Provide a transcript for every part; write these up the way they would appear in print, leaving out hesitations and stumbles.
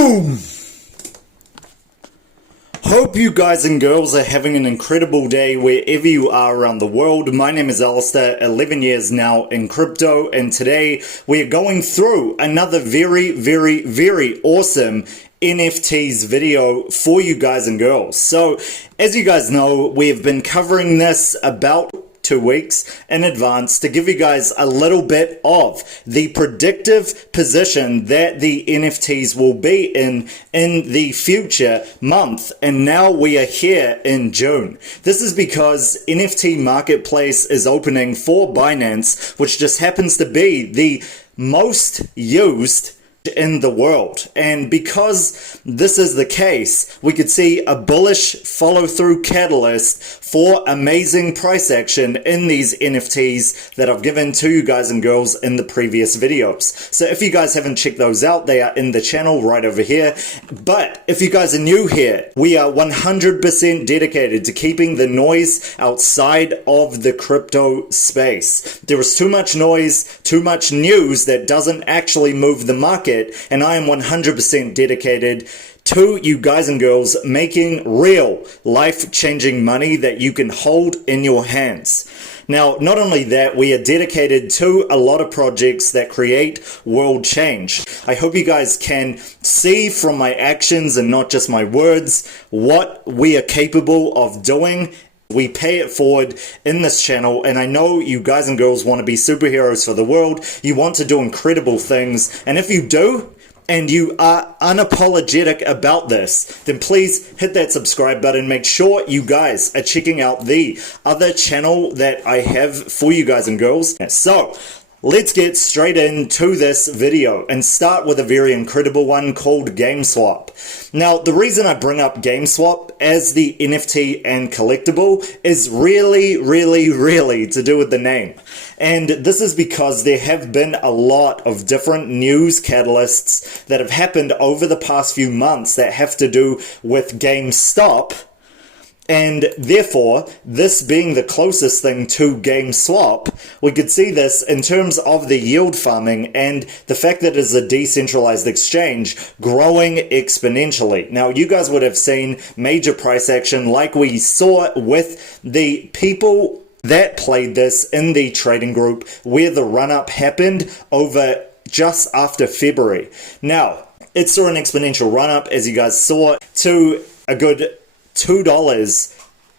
Boom! Hope you guys and girls are having an incredible day wherever you are around the world. My name is Alistar, 11 years now in crypto, and today we are going through another very awesome NFTs video for you guys and girls. So, as you guys know, we have been covering this about 2 weeks in advance to give you guys a little bit of the predictive position that the NFTs will be in the future month, and now we are here in June. This is because NFT marketplace is opening for Binance, which just happens to be the most used in the world, and because this is the case, we could see a bullish follow-through catalyst for amazing price action in these NFTs that I've given to you guys and girls in the previous videos. So if you guys haven't checked those out, they are in the channel right over here. But if you guys are new here, we are 100% dedicated to keeping the noise outside of the crypto space. There is too much noise, too much news that doesn't actually move the market, and I am 100% dedicated to you guys and girls making real life-changing money that you can hold in your hands. Now, not only that, we are dedicated to a lot of projects that create world change. I hope you guys can see from my actions and not just my words what we are capable of doing. We pay it forward in this channel, and I know you guys and girls want to be superheroes for the world. You want to do incredible things, and if you do, and you are unapologetic about this, then please hit that subscribe button. Make sure you guys are checking out the other channel that I have for you guys and girls. So, let's get straight into this video and start with a very incredible one called Gameswap. Now, the reason I bring up Gameswap as the NFT and collectible is really to do with the name. And this is because there have been a lot of different news catalysts that have happened over the past few months that have to do with GameStop. And therefore, this being the closest thing to GameSwap, we could see this in terms of the yield farming and the fact that it is a decentralized exchange growing exponentially. Now, you guys would have seen major price action like we saw with the people that played this in the trading group where the run-up happened over just after February. Now, it saw an exponential run-up, as you guys saw, to a good $2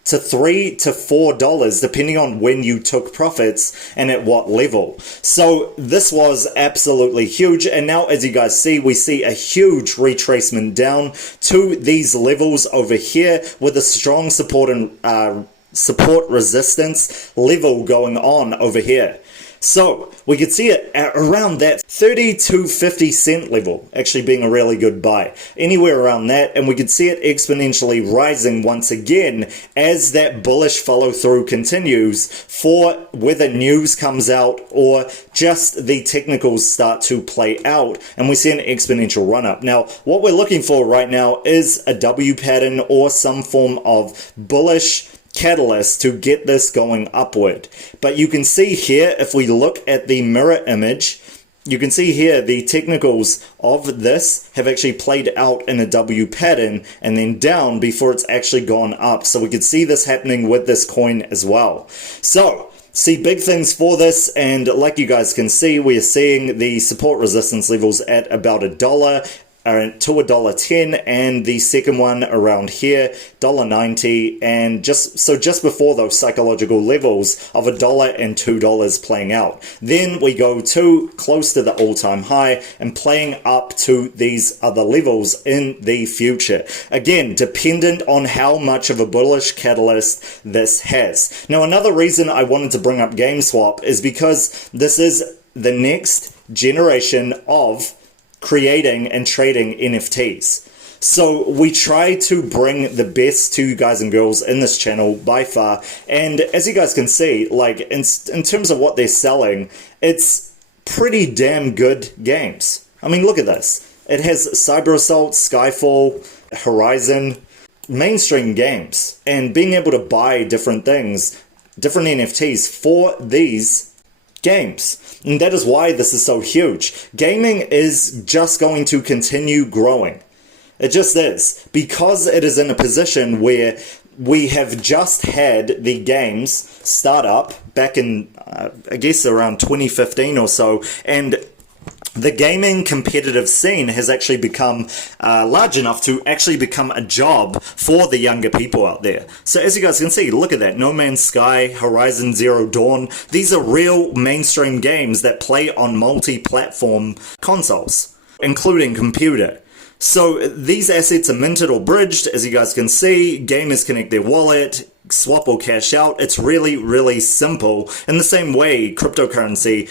to $3 to $4 depending on when you took profits and at what level. So this was absolutely huge, and now as you guys see, we see a huge retracement down to these levels over here with a strong support and support resistance level going on over here. So we could see it at around that 30 to 50 cent level actually being a really good buy, anywhere around that, and we could see it exponentially rising once again as that bullish follow through continues for whether news comes out or just the technicals start to play out, and we see an exponential run up. Now what we're looking for right now is a W pattern or some form of bullish catalyst to get this going upward. But you can see here, if we look at the mirror image, you can see here the technicals of this have actually played out in a W pattern and then down before it's actually gone up. So we could see this happening with this coin as well. So see big things for this, and like you guys can see, we're seeing the support resistance levels at about $1 to $1.10, and the second one around here $1.90, and just before those psychological levels of $1 and $2 playing out. Then we go to close to the all-time high and playing up to these other levels in the future, again dependent on how much of a bullish catalyst this has. Now another reason I wanted to bring up GameSwap is because this is the next generation of creating and trading NFTs. So we try to bring the best to you guys and girls in this channel by far, and as you guys can see, like in terms of what they're selling, it's pretty damn good games. I mean, look at this. It has Cyber Assault, Skyfall, Horizon, mainstream games, and being able to buy different things, different NFTs for these games. And that is why this is so huge. Gaming is just going to continue growing. It just is. Because it is in a position where we have just had the games start up back in, I guess, around 2015 or so, and the gaming competitive scene has actually become large enough to actually become a job for the younger people out there. So as you guys can see, look at that. No Man's Sky, Horizon Zero Dawn. These are real mainstream games that play on multi-platform consoles, including computer. So these assets are minted or bridged, as you guys can see. Gamers connect their wallet, swap or cash out. It's really, really simple. In the same way, cryptocurrency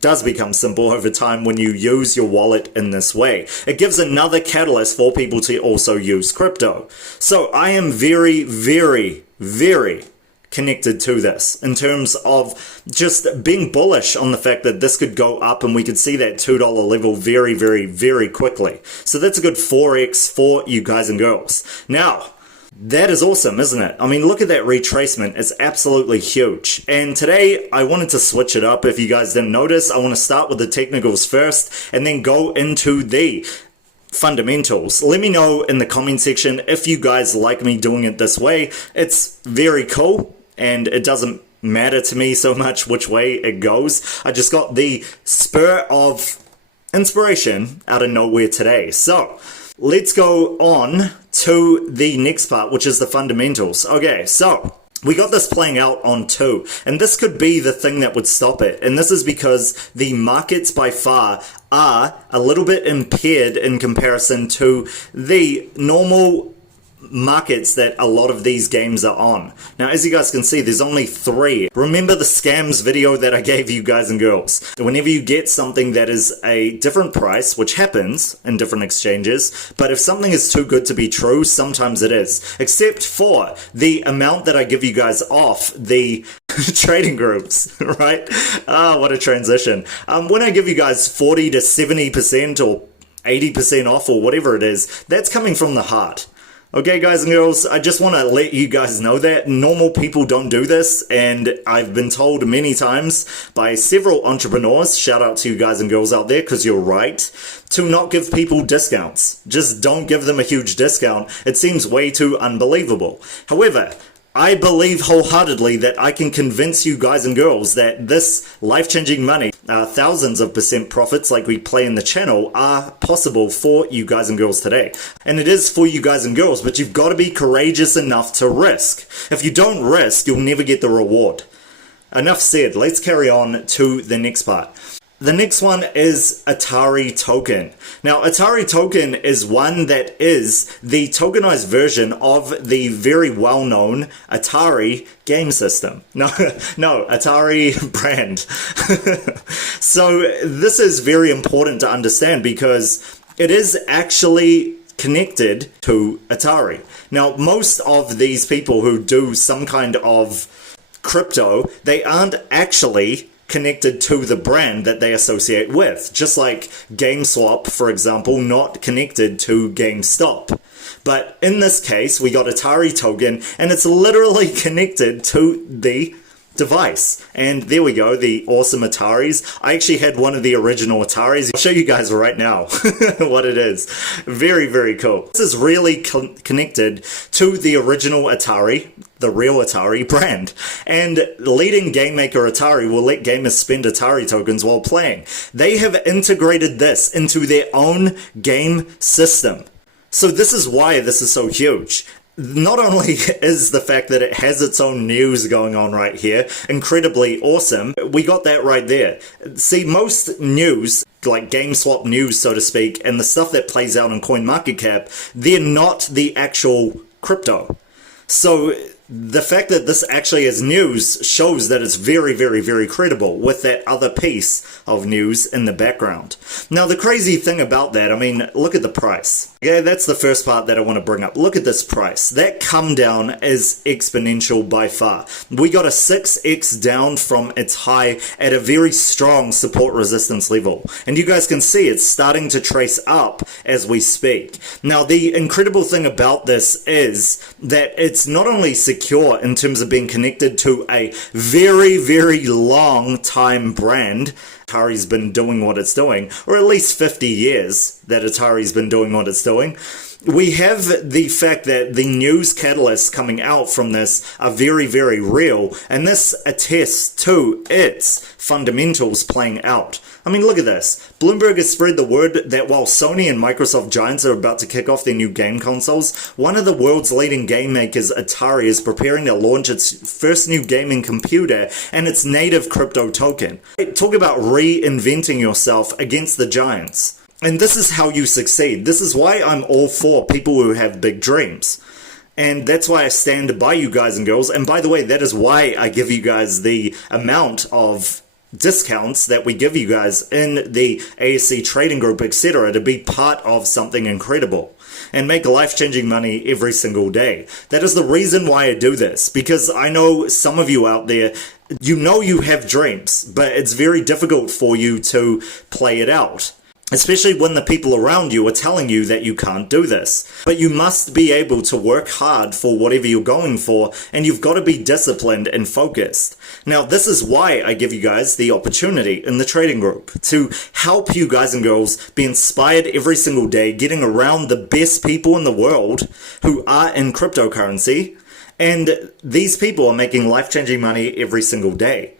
does become simple over time when you use your wallet in this way. It gives another catalyst for people to also use crypto. So I am very, very, very connected to this in terms of just being bullish on the fact that this could go up and we could see that $2 level very, very, very quickly. So that's a good 4x for you guys and girls. Now, that is awesome, isn't it? I mean, look at that retracement. It's absolutely huge. And today, I wanted to switch it up. If you guys didn't notice, I want to start with the technicals first and then go into the fundamentals. Let me know in the comment section if you guys like me doing it this way. It's very cool, and it doesn't matter to me so much which way it goes. I just got the spur of inspiration out of nowhere today. So let's go on to the next part, which is the fundamentals. Okay, so we got this playing out on 2, and this could be the thing that would stop it. And this is because the markets by far are a little bit impaired in comparison to the normal markets that a lot of these games are on. Now, as you guys can see, there's only 3. Remember the scams video that I gave you guys and girls? Whenever you get something that is a different price, which happens in different exchanges, but if something is too good to be true, sometimes it is. Except for the amount that I give you guys off the trading groups, right? Ah, what a transition. When I give you guys 40 to 70% or 80% off or whatever it is, that's coming from the heart. Okay, guys and girls, I just want to let you guys know that normal people don't do this, and I've been told many times by several entrepreneurs, shout out to you guys and girls out there, because you're right, to not give people discounts. Just don't give them a huge discount. It seems way too unbelievable. However, I believe wholeheartedly that I can convince you guys and girls that this life-changing money, thousands of % profits like we play in the channel, are possible for you guys and girls today. And it is for you guys and girls, but you've got to be courageous enough to risk. If you don't risk, you'll never get the reward. Enough said, let's carry on to the next part. The next one is Atari token. Now, Atari token is one that is the tokenized version of the very well-known Atari game system. No, Atari brand. So this is very important to understand because it is actually connected to Atari. Now, most of these people who do some kind of crypto, they aren't actually connected to the brand that they associate with. Just like Gameswap, for example, not connected to GameStop. But in this case, we got Atari token, and it's literally connected to the device. And there we go, the awesome Ataris. I actually had one of the original Ataris. I'll show you guys right now what it is. Very, very cool. This is really connected to the original Atari, the real Atari brand. And leading game maker Atari will let gamers spend Atari tokens while playing. They have integrated this into their own game system. So this is why this is so huge. Not only is the fact that it has its own news going on right here incredibly awesome, we got that right there. See, most news, like GameSwap news, so to speak, and the stuff that plays out on CoinMarketCap, they're not the actual crypto. So the fact that this actually is news shows that it's very, very, very credible with that other piece of news in the background. Now, the crazy thing about that, I mean, look at the price. Yeah, that's the first part that I want to bring up. Look at this price. That come down is exponential by far. We got a 6x down from its high at a very strong support resistance level. And you guys can see it's starting to trace up as we speak. Now, the incredible thing about this is that it's not only secure in terms of being connected to a very, very long time brand. Atari's been doing what it's doing, or at least 50 years that Atari's been doing what it's doing. we have the fact that the news catalysts coming out from this are very, very real, and this attests to its fundamentals playing out. I mean, look at this. Bloomberg has spread the word that while Sony and Microsoft giants are about to kick off their new game consoles, one of the world's leading game makers, Atari, is preparing to launch its first new gaming computer and its native crypto token. Talk about reinventing yourself against the giants. And this is how you succeed. This is why I'm all for people who have big dreams. And that's why I stand by you guys and girls. And by the way, that is why I give you guys the amount of discounts that we give you guys in the ASC trading group, etc., to be part of something incredible and make life-changing money every single day. That is the reason why I do this, because I know some of you out there, you know you have dreams, but it's very difficult for you to play it out. Especially when the people around you are telling you that you can't do this. But you must be able to work hard for whatever you're going for, and you've got to be disciplined and focused. Now, this is why I give you guys the opportunity in the trading group to help you guys and girls be inspired every single day, getting around the best people in the world who are in cryptocurrency, and these people are making life-changing money every single day.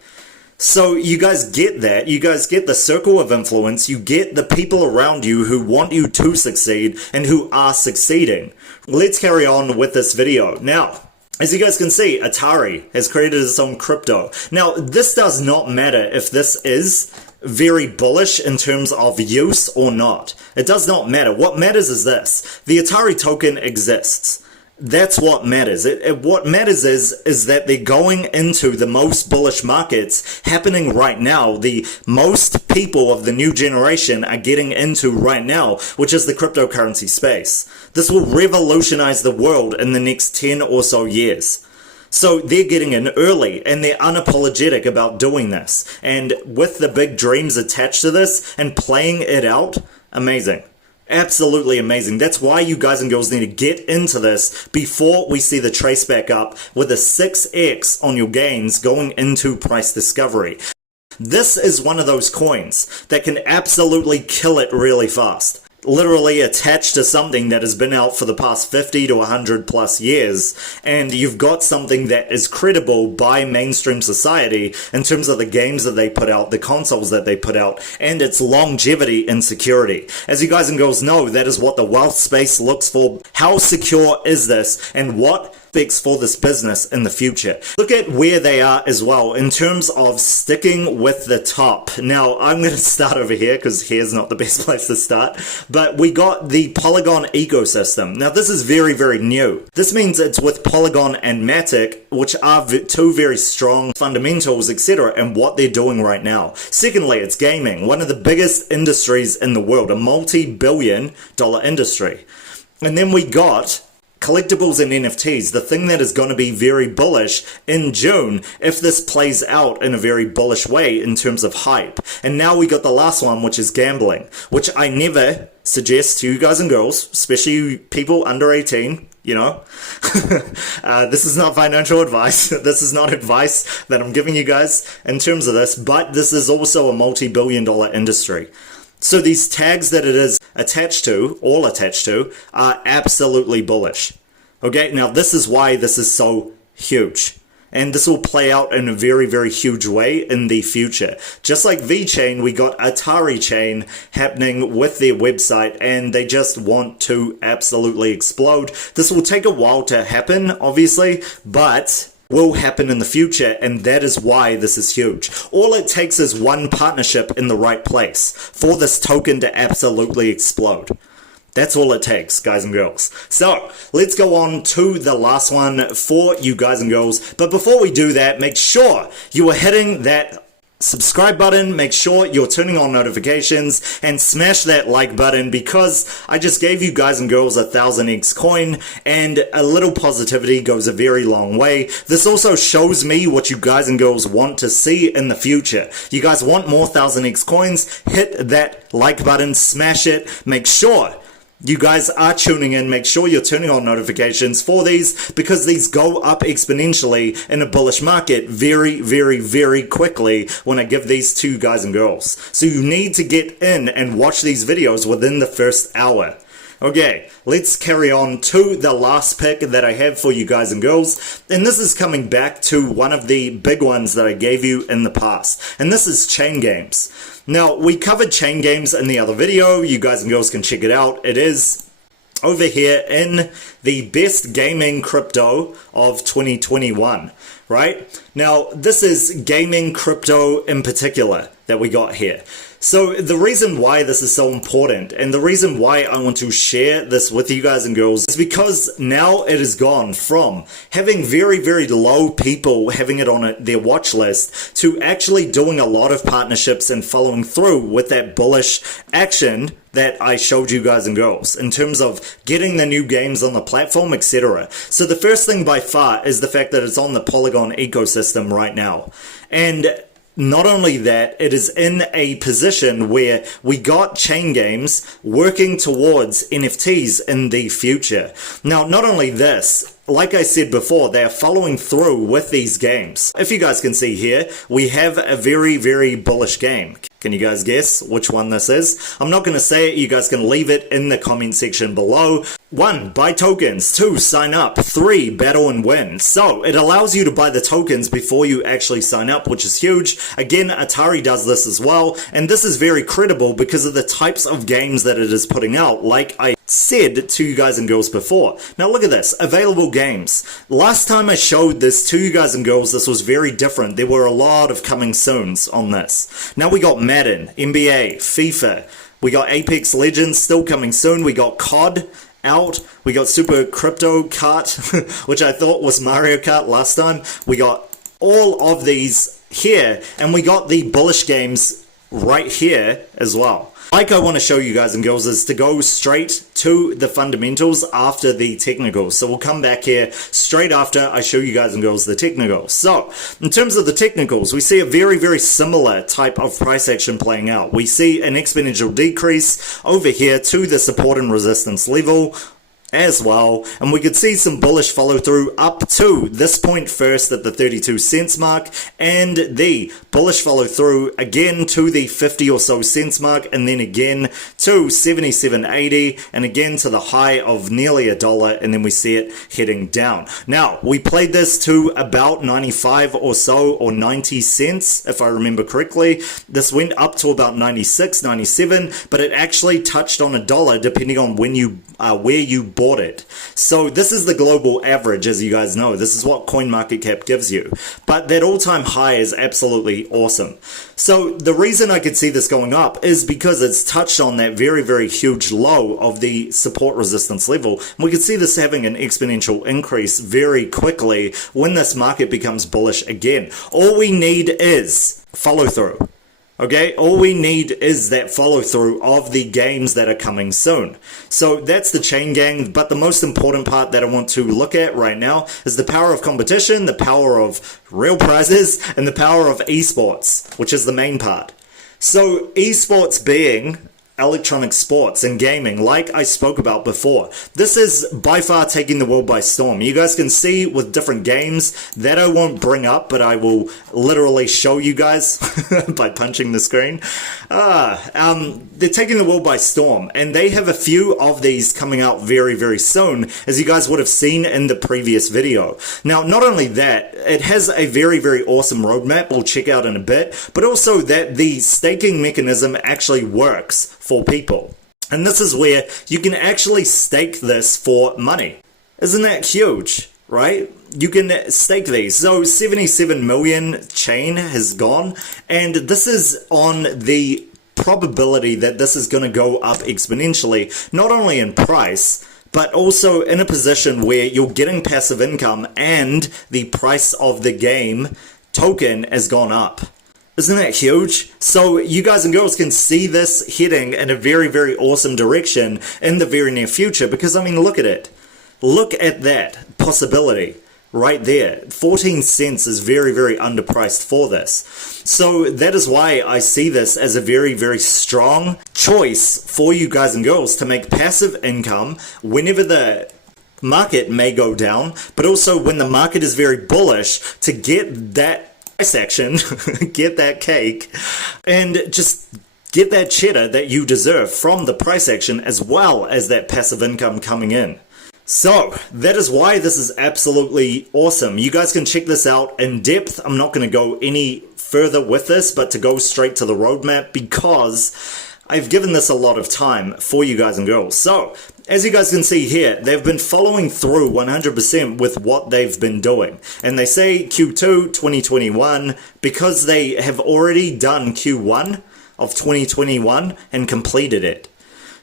So you guys get that, you guys get the circle of influence, you get the people around you who want you to succeed and who are succeeding. Let's carry on with this video. Now, as you guys can see, Atari has created its own crypto. Now, this does not matter if this is very bullish in terms of use or not. It does not matter. What matters is this. The Atari token exists. That's what matters. What matters is that they're going into the most bullish markets happening right now. The most people of the new generation are getting into right now, which is the cryptocurrency space. This will revolutionize the world in the next 10 or so years. So they're getting in early and they're unapologetic about doing this. And with the big dreams attached to this and playing it out, amazing. Absolutely amazing. That's why you guys and girls need to get into this before we see the trace back up with a 6x on your gains going into price discovery. This is one of those coins that can absolutely kill it really fast. Literally attached to something that has been out for the past 50 to 100 plus years, and you've got something that is credible by mainstream society in terms of the games that they put out, the consoles that they put out, and its longevity and security. As you guys and girls know, that is what the wealth space looks for. How secure is this, and what speaks for this business in the future? Look at where they are as well in terms of sticking with the top. Now, I'm going to start over here because here's not the best place to start, but we got the Polygon ecosystem. Now, this is very, very new. This means it's with Polygon and Matic, which are two very strong fundamentals, etc., and what they're doing right now. Secondly, it's gaming, one of the biggest industries in the world, a multi-billion-dollar industry. And then we got collectibles and NFTs, the thing that is going to be very bullish in June if this plays out in a very bullish way in terms of hype. And now we got the last one, which is gambling, which I never suggest to you guys and girls, especially you people under 18, you know. This is not financial advice. This is not advice that I'm giving you guys in terms of this, but this is also a multi-billion-dollar industry. So these tags that it is attached to, all attached to, are absolutely bullish. Okay, now this is why this is so huge. And this will play out in a very, very huge way in the future. Just like VeChain, we got Atari Chain happening with their website, and they just want to absolutely explode. This will take a while to happen, obviously, but will happen in the future, and that is why this is huge. All it takes is one partnership in the right place for this token to absolutely explode. That's all it takes, guys and girls. So, let's go on to the last one for you guys and girls. But before we do that, make sure you are hitting that subscribe button, make sure you're turning on notifications, and smash that like button, because I just gave you guys and girls a 1000x coin, and a little positivity goes a very long way. This also shows me what you guys and girls want to see in the future. You guys want more 1000x coins? Hit that like button, smash it, make sure you guys are tuning in, make sure you're turning on notifications for these, because these go up exponentially in a bullish market very, very, very quickly when I give these to you guys and girls. So you need to get in and watch these videos within the first hour. Okay, let's carry on to the last pick that I have for you guys and girls, and this is coming back to one of the big ones that I gave you in the past, and this is chain games. Now, we covered chain games in the other video. You guys and girls can check it out. It is over here in the best gaming crypto of 2021, right? Now, this is gaming crypto in particular that we got here. So the reason why this is so important and the reason why I want to share this with you guys and girls is because now it has gone from having very, very low people having it on their watch list to actually doing a lot of partnerships and following through with that bullish action that I showed you guys and girls in terms of getting the new games on the platform, etc. So the first thing by far is the fact that it's on the Polygon ecosystem right now. And not only that, it is in a position where we got chain games working towards NFTs in the future. Now, not only this, like I said before, they are following through with these games. If you guys can see here, we have a very, very bullish game. Can you guys guess which one this is? I'm not going to say it. You guys can leave it in the comment section below. 1. Buy tokens. 2. Sign up. 3. Battle and win. So it allows you to buy the tokens before you actually sign up, which is huge. Again, Atari does this as well. And this is very credible because of the types of games that it is putting out, like I said to you guys and girls before. Now look at this. Available games. Last time I showed this to you guys and girls, this was very different. There were a lot of coming soons on this. Now we got Madden, NBA, FIFA. We got Apex Legends still coming soon. We got COD out. We got Super Crypto Kart, which I thought was Mario Kart last time. We got all of these here, and we got the bullish games right here as well. Like I want to show you guys and girls is to go straight to the fundamentals after the technicals. So we'll come back here straight after I show you guys and girls the technicals. So in terms of the technicals, we see a very, very similar type of price action playing out. We see an exponential decrease over here to the support and resistance level as well, and we could see some bullish follow through up to this point first at the 32 cents mark, and the bullish follow through again to the 50 or so cents mark, and then again to 77.80, and again to the high of nearly $1, and then we see it heading down. Now we played this to about 95 or so, or 90 cents if I remember correctly. This went up to about 96, 97, but it actually touched on $1 depending on when you where you bought it. So this is the global average, as you guys know. This is what CoinMarketCap gives you. But that all-time high is absolutely awesome. So the reason I could see this going up is because it's touched on that very, very huge low of the support resistance level. And we could see this having an exponential increase very quickly when this market becomes bullish again. All we need is follow through. Okay, all we need is that follow through of the games that are coming soon. So that's the chain gang, but the most important part that I want to look at right now is the power of competition, the power of real prizes, and the power of esports, which is the main part. So esports being electronic sports and gaming, like I spoke about before. This is by far taking the world by storm. You guys can see with different games that I won't bring up, but I will literally show you guys by punching the screen. They're taking the world by storm, and they have a few of these coming out very, very soon, as you guys would have seen in the previous video. Now, not only that, it has a very, very awesome roadmap we'll check out in a bit, but also that the staking mechanism actually works for people. And this is where you can actually stake this for money. Isn't that huge, right? You can stake these. So 77 million chain has gone, and this is on the probability that this is going to go up exponentially, not only in price, but also in a position where you're getting passive income and the price of the game token has gone up. Isn't that huge? So you guys and girls can see this heading in a very, very awesome direction in the very near future, because I mean, look at it. Look at that possibility right there. 14 cents is very, very underpriced for this. So that is why I see this as a very, very strong choice for you guys and girls to make passive income whenever the market may go down, but also when the market is very bullish, to get that price action, get that cake, and just get that cheddar that you deserve from the price action as well as that passive income coming in. So that is why this is absolutely awesome. You guys can check this out in depth. I'm not going to go any further with this, but to go straight to the roadmap because I've given this a lot of time for you guys and girls. So as you guys can see here, they've been following through 100% with what they've been doing. And they say Q2 2021 because they have already done Q1 of 2021 and completed it.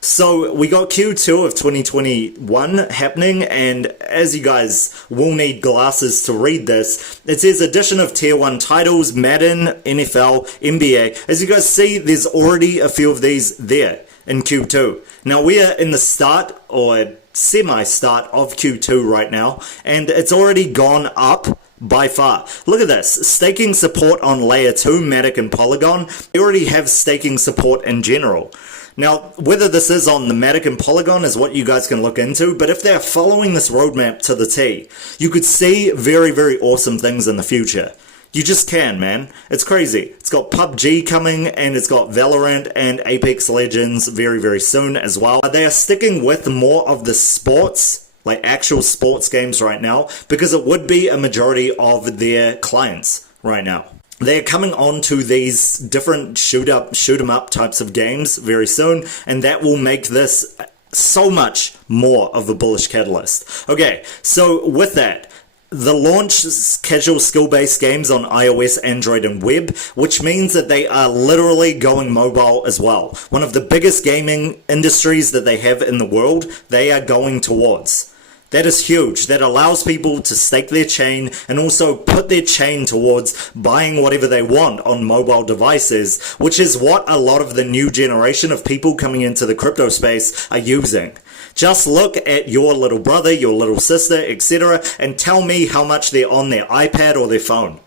So we got Q2 of 2021 happening, and as you guys will need glasses to read this, it says addition of tier 1 titles, Madden, NFL, NBA. As you guys see, there's already a few of these there in Q2. Now we are in the start or semi-start of Q2 right now, and it's already gone up by far. Look at this, staking support on layer 2, Matic and Polygon. They already have staking support in general. Now, whether this is on the Matic and Polygon is what you guys can look into, but if they're following this roadmap to the T, you could see very, very awesome things in the future. You just can, man. It's crazy. It's got PUBG coming, and it's got Valorant and Apex Legends very, very soon as well. They are sticking with more of the sports, like actual sports games right now, because it would be a majority of their clients right now. They're coming on to these different shoot 'em up types of games very soon, and that will make this so much more of a bullish catalyst. Okay, so with that, the launch casual skill-based games on iOS, Android, and web, which means that they are literally going mobile as well. One of the biggest gaming industries that they have in the world, they are going towards. That is huge. That allows people to stake their chain and also put their chain towards buying whatever they want on mobile devices, which is what a lot of the new generation of people coming into the crypto space are using. Just look at your little brother, your little sister, etc., and tell me how much they're on their iPad or their phone.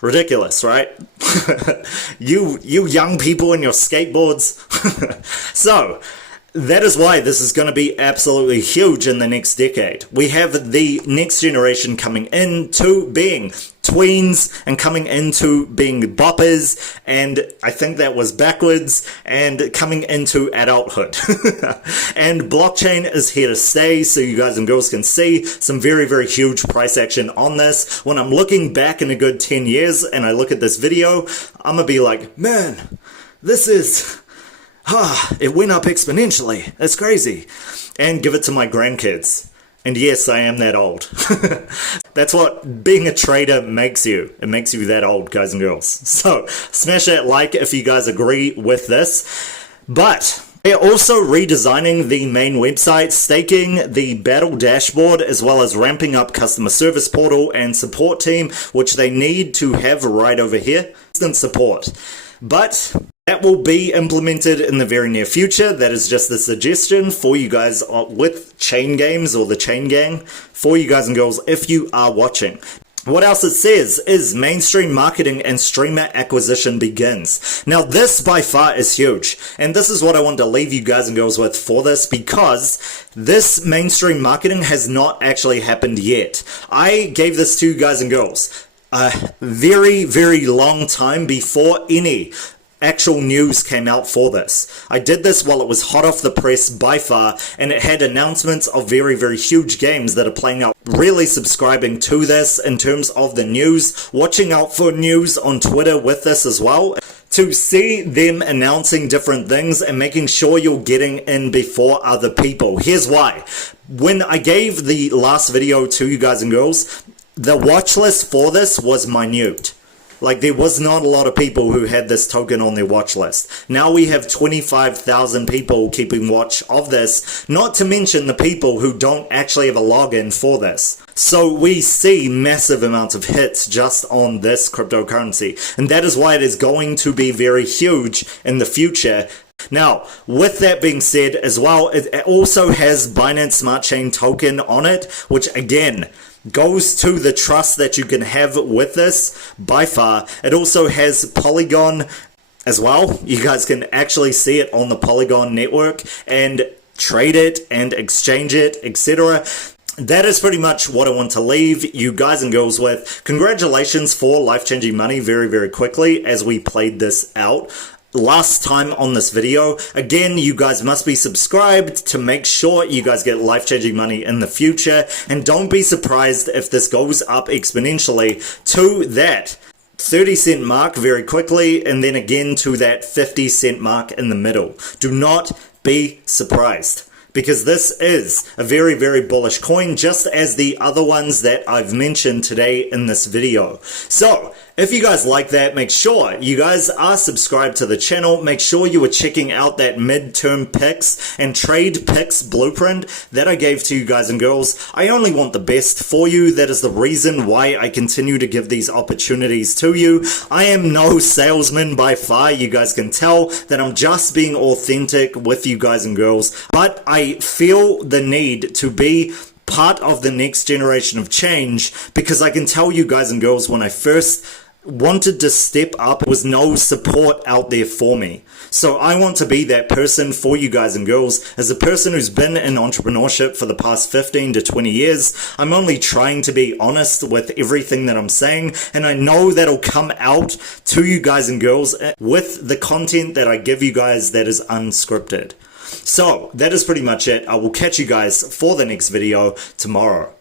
Ridiculous, right? you young people and your skateboards. So that is why this is going to be absolutely huge in the next decade. We have the next generation coming into being tweens and coming into being boppers, and I think that was backwards, and coming into adulthood. And blockchain is here to stay, so you guys and girls can see some very, very huge price action on this. When I'm looking back in a good 10 years and I look at this video, I'm going to be like, man, this is... it went up exponentially. That's crazy. And give it to my grandkids. And yes, I am that old. That's what being a trader makes you. It makes you that old, guys and girls. So, smash that like if you guys agree with this. But they're also redesigning the main website, staking the battle dashboard, as well as ramping up customer service portal and support team, which they need to have right over here. Instant support. But that will be implemented in the very near future. That is just a suggestion for you guys with Chain Games or the Chain Gang, for you guys and girls if you are watching. What else it says is mainstream marketing and streamer acquisition begins. Now this by far is huge, and this is what I want to leave you guys and girls with for this, because this mainstream marketing has not actually happened yet. I gave this to you guys and girls a very, very long time before any actual news came out for this. I did this while it was hot off the press by far, and it had announcements of very, very huge games that are playing out. Really subscribing to this in terms of the news, watching out for news on Twitter with this as well, to see them announcing different things and making sure you're getting in before other people. Here's why. When I gave the last video to you guys and girls, the watch list for this was minute. Like, there was not a lot of people who had this token on their watch list. Now we have 25,000 people keeping watch of this, not to mention the people who don't actually have a login for this. So we see massive amounts of hits just on this cryptocurrency, and that is why it is going to be very huge in the future. Now, with that being said as well, it also has Binance Smart Chain token on it, which again goes to the trust that you can have with this by far. It also has Polygon as well. You guys can actually see it on the Polygon network and trade it and exchange it, etc. That is pretty much what I want to leave you guys and girls with. Congratulations for life-changing money very, very quickly as we played this out. last time on this video. Again, you guys must be subscribed to make sure you guys get life-changing money in the future, and don't be surprised if this goes up exponentially to that 30-cent mark very quickly, and then again to that 50-cent mark in the middle. Do not be surprised, because this is a very, very bullish coin, just as the other ones that I've mentioned today in this video. So, if you guys like that, make sure you guys are subscribed to the channel. Make sure you are checking out that midterm picks and trade picks blueprint that I gave to you guys and girls. I only want the best for you. That is the reason why I continue to give these opportunities to you. I am no salesman by far. You guys can tell that I'm just being authentic with you guys and girls. But I feel the need to be part of the next generation of change, because I can tell you guys and girls, when I first wanted to step up, there was no support out there for me. So I want to be that person for you guys and girls. As a person who's been in entrepreneurship for the past 15 to 20 years, I'm only trying to be honest with everything that I'm saying, and I know that'll come out to you guys and girls with the content that I give you guys that is unscripted. So that is pretty much it. I will catch you guys for the next video tomorrow.